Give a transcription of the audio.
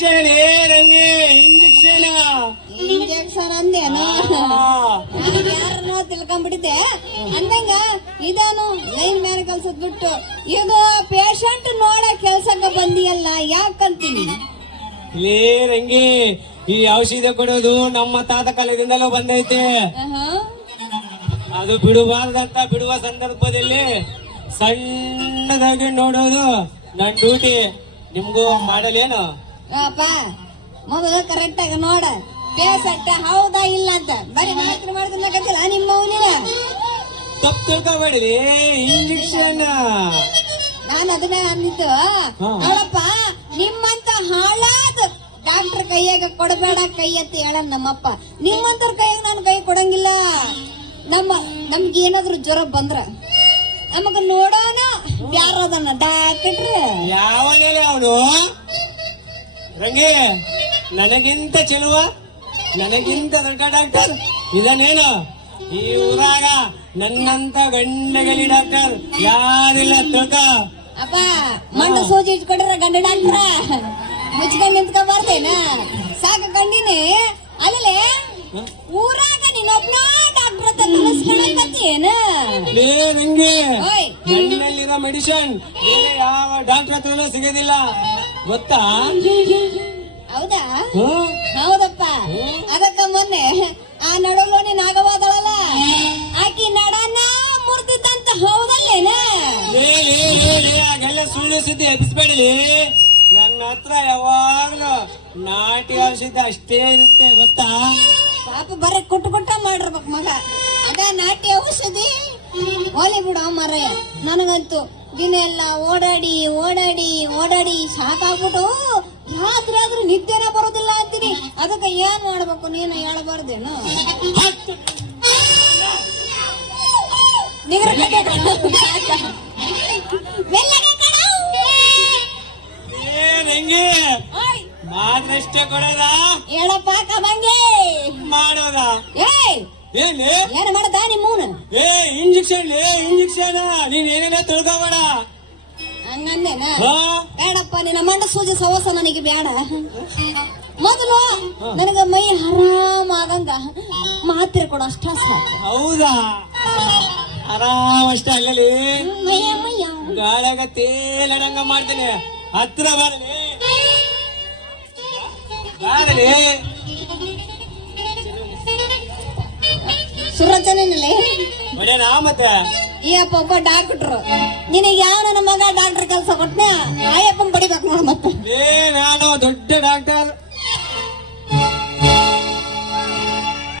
Injection ಏರಂಗೆ injection injection ಅಂದೇನು ಯಾರನ್ನೋ ತಿಳ್ಕೊಂಡ್ಬಿಟ್ಟಿದ್ದೆ ಅಂದಂಗ ಇದೇನು ಲೈನ್ ಮೇಲೆ ಕಲ್ಸದ್ ಬಿಟ್ಟು ಇದು ಪೇಷಂಟ್ ನೋಡ ಕೆಲ್ಸಕ್ಕ ಬಂದಿಯಲ್ಲ ಯಾಕಂತೀನಿ ರಂಗಿ ಈ ಔಷಧ ಕೊಡೋದು ನಮ್ಮ ತಾತ ಕಾಲದಿಂದಲೂ ಬಂದೈತೆ. ಅದು ಬಿಡಬಾರ್ದಂತ ಬಿಡುವ ಸಂದರ್ಭದಲ್ಲಿ ಸಣ್ಣದಾಗಿ ನೋಡೋದು ನನ್ ಡ್ಯೂಟಿ. ನಿಮ್ಗೂ ಮಾಡಲೇನು ಅಪ್ಪ ಮೊದಲು ಕರೆಕ್ಟ್ ಆಗಿ ನೋಡ ಪೇಷಂಟ್ ಹೌದಾ ಇಲ್ಲ ಅಂತ ಬರೀ ಮಾತ್ರ ಮಾಡಿದ್ದಿಲ್ಲ ನಿಮ್ಮ ಅವನಿನ ತಪ್ಪು ತಿಳ್ಕೊಬೇಡಿ. ಇಂಜೆಕ್ಷನ್ ನಾನು ಅದನ್ನೇ ಅಂದಿದ್ದು ನೋಡಪ್ಪ ನಿಮ್ಮಂತ ಹಾಳಾದ ಡಾಕ್ಟರ್ ಕೈಯಾಗ ಕೊಡಬೇಡ ಕೈ ಅಂತ ಹೇಳ ನಮ್ಮಪ್ಪ. ನಿಮ್ಮಂತರ ಕೈಯಾಗ ನಾನು ಕೈ ಕೊಡಂಗಿಲ್ಲ. ನಮ್ಗೆ ಏನಾದ್ರು ಜ್ವರ ಬಂದ್ರ ನಮಗ ನೋಡೋಣ ಯಾರದನ್ನ ಡಾಕ್ಟ್ರ್ ಯಾವನೇ ಅವನು ರಂಗಿ ನನಗಿಂತ ಚೆಲುವ ನನಗಿಂತ ದೊಡ್ಡ ಡಾಕ್ಟರ್ ಇದನ್ನೇನು ಈ ಊರಾಗ ನನ್ನಂತ ಗಂಡಗಲಿ ಡಾಕ್ಟರ್ ಯಾರಿಲ್ಲ ತಿಳ್ಕ. ಅಪ್ಪ ಮಂಡ ಸೂಜಿ ಇಟ್ಕೊಡ್ರ ಗಂಡ ಡಾಕ್ಟ್ರ ಮುಚ್ಕೊಂಡ್ ನಿಂತ್ಕೊಬಾರ್ದೇನ ಸಾಕ ಕಂಡಿನಿ ಅಲ್ಲೇ ಊರಾಗ ನೀನೊಬ್ಬನ ಡಾಕ್ಟರ್ ಅಂತ ಕಲಿಸ್ಕೊಳಕತ್ತೀನ ನನ್ನಲ್ಲಿರೋ ಮೆಡಿಸಿನ್ ಬೇರೆ ಯಾವ ಡಾಕ್ಟರ್ ಹತ್ರನೂ ಸಿಗೋದಿಲ್ಲ ಗೊತ್ತಾ? ಹೌದಾ? ಹೌದಪ್ಪ. ಅದಕ್ಕ ಮೊನ್ನೆ ಆ ನಡೋಲೋನಿ ನಾಗವಾದಳಲ್ಲ ಆಕಿ ನಡನ ಮುರಿದಿದ್ದಂತ ಹೌದಲ್ಲೇನ? ಹಾಗೆಲ್ಲ ಸುಳ್ಳು ಸುದ್ದಿ ಎಬ್ಬಿಸ್ಬೇಡಿ. ನನ್ನ ಹತ್ರ ಯಾವಾಗ್ಲೂ ನಾಟಿ ಔಷಧ ಅಷ್ಟೇ ಇರುತ್ತೆ ಗೊತ್ತಾ? ಪಾಪ ಬರೀ ಕುಟ್ಟ ಮಾಡಿರ್ಬೇಕು ಮಗ. ಅದ ನಾಟಿ ಔಷಧಿ ಓಲಿ ಬಿಡು ಮಾರಯ್ಯ. ನನಗಂತೂ ದಿನ ಎಲ್ಲ ಓಡಾಡಿ ಓಡಾಡಿ ಓಡಾಡಿ ಸಾಕಾಗ್ಬಿಟ್ಟು ರಾತ್ರಿ ಆದ್ರೂ ನಿದ್ದೆನೇ ಬರೋದಿಲ್ಲ ಅಂತೀನಿ. ಅದಕ್ಕೆ ಏನ್ ಮಾಡ್ಬೇಕು ನೀನು ಹೇಳಬಾರ್ದೇನು? ಮಾತ್ರಷ್ಟೇ ಕೊಡೋದ ಹೇಳಪ್ಪ ಕಮಂಗೆ ಮಾಡೋದ ಏನ್ ಮಾಡದ ನಿಮ್ಮೂನ ಇಂಜೆಕ್ಷನ್ ಇಂಜೆಕ್ಷನ್ ನೀನ್ ಏನೇನ ತಿಳ್ಕೊಬೇಡ ಹಂಗಂದೇನ? ಬೇಡಪ್ಪ ನಿನ್ನ ಮಂಡ ಸೂಜಿ ಸವಸ ನನಗೆ ಬೇಡ. ಮೊದಲು ನನಗ ಮೈ ಆರಾಮ ಆಗಂಗ ಮಾತ್ರೆ ಕೊಡು ಅಷ್ಟ ಸಾಕು. ಹೌದಾ? ಆರಾಮ್ ಅಷ್ಟ ಅಲ್ಲಲ್ಲಿ ಗಾಳಾಗ ತೇಲಡಂಗ ಮಾಡ್ತೇನೆ. ಹತ್ರ ಬರಲಿ ಬರಲಿ ಸುರಚನಲ್ಲಿ ಹೊಡೆನಾ ಮತ್ತೆ ಈ ಅಪ್ಪ ಒಬ್ಬ ಡಾಕ್ಟ್ರು ನಿನಗೆ ಯಾವ ನನ್ನ ಮಗ ಡಾಕ್ಟರ್ ಕೆಲಸ ಕೊಟ್ನ ಆಯಪ್ಪನ್ ಬಡಿಬೇಕು ನೋಡ ಮತ್ತೆ. ನಾನು ದೊಡ್ಡ ಡಾಕ್ಟರ್